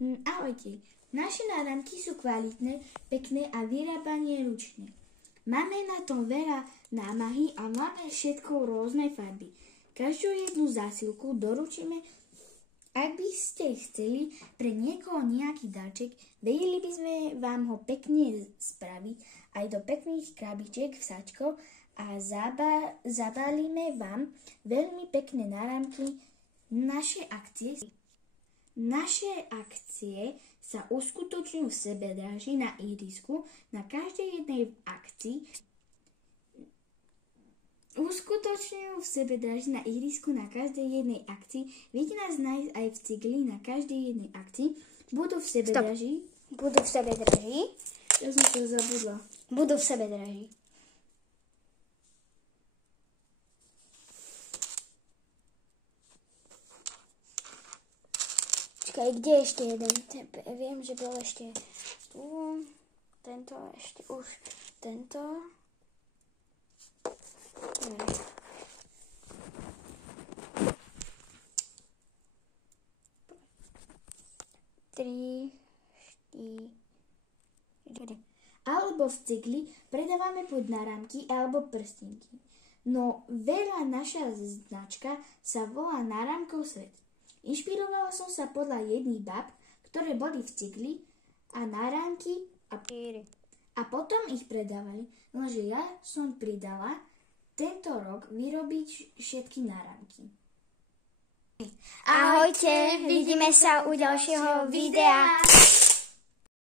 Ahojte, naše náramky sú kvalitné, pekné a vyrábané ručne. Máme na tom veľa námahy a máme všetko rôzne farby. Každú jednu zásilku doručíme. Ak by ste chceli pre niekoho nejaký dáček, vedeli by sme vám ho pekne spraviť aj do pekných krabičiek v sačkoch a zabálime vám veľmi pekné náramky. Naše akcie sa uskutočňujú v sebedraží na Irisku na každej jednej akcii. Viete nás nájsť aj v Cigli na každej jednej akcii. Budú v sebedraží. Ja som to zabudla. Budú v sebedraží. Čakaj, kde je ešte jeden? Viem, že bol ešte tu. Tento ešte už. Tento. Tri, štyri. Alebo v Cigli predávame buď náramky alebo prstinky. No veľa naša značka sa volá Náramkov svet. Inšpirovala som sa podľa jedných bab, ktoré boli v Cigli a náramky a potom ich predávali. Lenže ja som pridala tento rok vyrobiť všetky náramky. Ahojte, vidíme sa u ďalšieho videa.